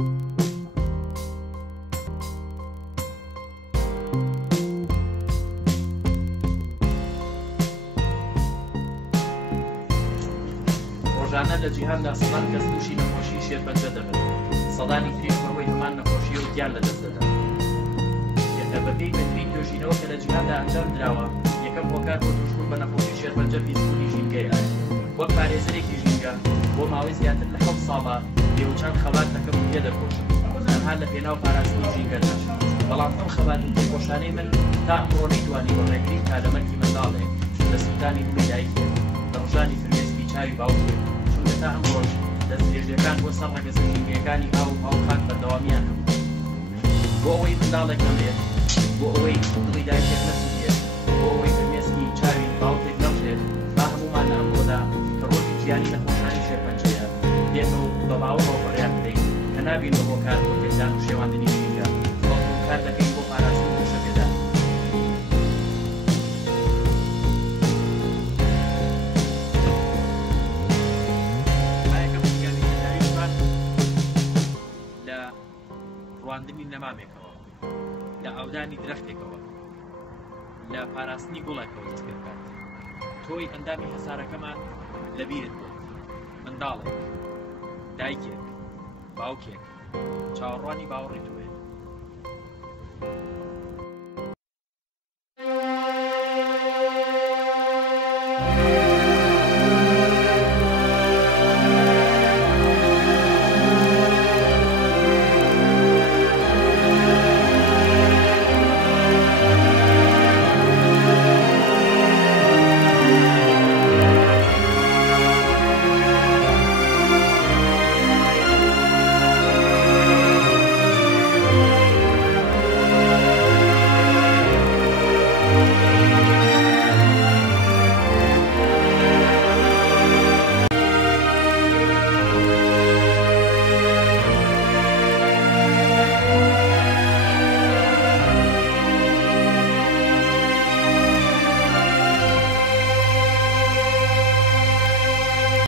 ڕۆژانە لە جیهاندا سەدان کەس تووشی نەخۆشی شێرپەنجە دەبن، سەدانی تریش بەهۆی هەمان نەخۆشیە و گیان لەدەست دەدەن. بەپێی بەترین توێژینەوە کە لە جیهاندا ئەنجام درراوە، یەکەم هۆکار بۆ تووشبوون بە نەخۆشی شێرپەنجە پیسبوونی ژینگەیە. وەک پارێزەرێکی ژینگە بۆ ماوەی زیاتر لە 7 ساڵە بێوچان خەبات دەکەم و لێدەپۆشم تەنها لە پێناو پاراستنی ژینگەدا. بەڵام ئەم خەباتن تێپۆشانەی من تا ئەمڕۆ نەیتوانی بۆ ڕێگری کارەمەندی منداڵێک لە سوودانی نوێی دایکێ لە ڕژانی فرمێسکی چاوی باوکێ، چونکە تا ئەمڕۆژ دەستدرێژەکان بۆ سەر ڕەگەزە ژینگەیەکانی ئاو و هاوخات بەردەوامیان هەبوو. بۆ ئەوەی منداڵێک نەبێت، بۆ ئەوەی دڵی دایکێک نەسوودێت، بۆ ئەوەی فرمێسکی چاوی باوکێک نەڕژێت، با هەمومان لە ئەمڕۆدا کە ڕۆژی گیانی نەخۆشانی شێرپەنجەیە دێتەوە بە باوەڕەوە بەڕێیان بدەین کە نابین بە هۆکار بۆ تێکدان و شێواندنی ژینگە، بەڵکو کار دەکەین بۆ پاراستنی تووشەکەدان. ڕواندنی نەمامێکەوە، لە ئاودانی درەختێکەوە، لە پاراستنی گوڵێکەوە دەست پێ بکات. تۆی ئەندامی هەسارەکەمان لەبیرت بێت، منداڵێک، دایکێک، باوکێک، چاوەڕوانی باوەڕی تۆ